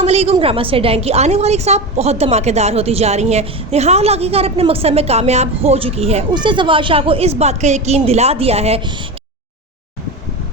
अस्सलाम वालेकुम। Drama star dang की आने वाली साहब बहुत धमाकेदार होती जा रही हैं। निहाल आखिरकार अपने मकसद में कामयाब हो चुकी है। उसने ज़वाद शाह को इस बात का यकीन दिला दिया है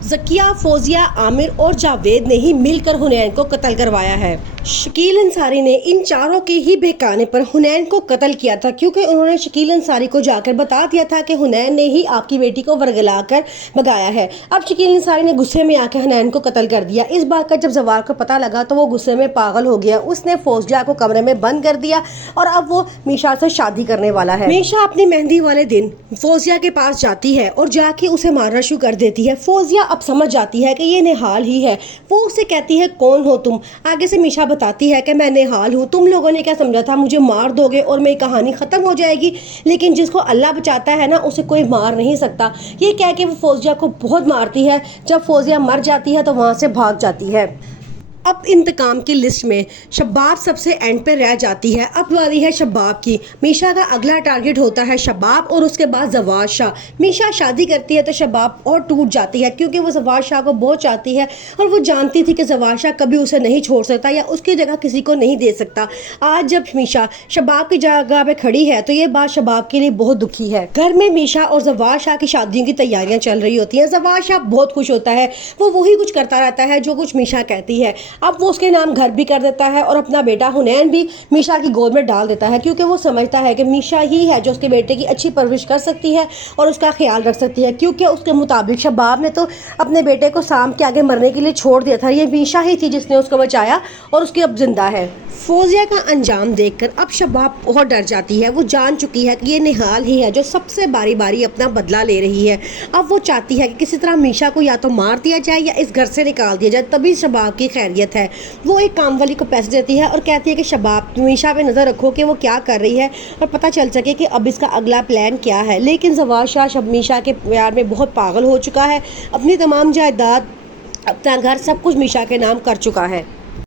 ज़किया, फौजिया, आमिर और जावेद ने ही मिलकर हुनैन को कत्ल करवाया है। शकील अंसारी ने इन चारों के ही बहकाने पर हुनैन को कत्ल किया था, क्योंकि उन्होंने शकील अंसारी को जाकर बता दिया था कि हुनैन ने ही आपकी बेटी को वरगला कर भगाया है। अब शकील अंसारी ने गुस्से में आकर हुनैन को कत्ल कर दिया। इस बात का जब ज़वाद को पता लगा तो वो गुस्से में पागल हो गया। उसने फौजिया को कमरे में बंद कर दिया और अब वो मीशा से शादी करने वाला है। मीशा अपनी मेहंदी वाले दिन फौजिया के पास जाती है और जाके उसे मारना शुरू कर देती है। फौजिया अब समझ जाती है कि ये निहाल ही है। वो उसे कहती है कौन हो तुम। आगे से मीशा बताती है कि मैं निहाल हूँ, तुम लोगों ने क्या समझा था मुझे मार दोगे और मेरी कहानी ख़त्म हो जाएगी, लेकिन जिसको अल्लाह बचाता है ना उसे कोई मार नहीं सकता। ये कह के वो फौजिया को बहुत मारती है। जब फौजिया मर जाती है तो वहाँ से भाग जाती है। अब इंतकाम की लिस्ट में शबाब सबसे एंड पे रह जाती है। अब वाली है शबाब की। मीशा का अगला टारगेट होता है शबाब और उसके बाद ज़वाद शाह। मीशा शादी करती है तो शबाब और टूट जाती है, क्योंकि वो ज़वाद शाह को बहुत चाहती है और वो जानती थी कि ज़वाद शाह कभी उसे नहीं छोड़ सकता या उसकी जगह किसी को नहीं दे सकता। आज जब मीशा शबाब की जगह पे खड़ी है तो ये बात शबाब के लिए बहुत दुखी है। घर में मीशा और ज़वाद शाह की शादियों की तैयारियां चल रही होती हैं। ज़वाद शाह बहुत खुश होता है, वो वही कुछ करता रहता है जो कुछ मीशा कहती है। अब वो उसके नाम घर भी कर देता है और अपना बेटा हुनैन भी मीशा की गोद में डाल देता है, क्योंकि वो समझता है कि मीशा ही है जो उसके बेटे की अच्छी परवरिश कर सकती है और उसका ख्याल रख सकती है, क्योंकि उसके मुताबिक शबाब ने तो अपने बेटे को शाम के आगे मरने के लिए छोड़ दिया था। ये मीशा ही थी जिसने उसको बचाया और उसकी अब जिंदा है। फौजिया का अंजाम देखकर अब शबाब बहुत डर जाती है। वो जान चुकी है कि ये निहाल ही है जो सबसे बारी बारी अपना बदला ले रही है। अब वो चाहती है कि किसी तरह मीशा को या तो मार दिया जाए या इस घर से निकाल दिया जाए, तभी शबाब की खैरियत है। वो एक काम वाली को पैसे देती है और कहती है कि शबाब मीशा पे नज़र रखो कि वो क्या कर रही है और पता चल सके कि अब इसका अगला प्लान क्या है। लेकिन ज़वाद शाह मीशा के प्यार में बहुत पागल हो चुका है। अपनी तमाम जायदाद, अपना घर, सब कुछ मीशा के नाम कर चुका है।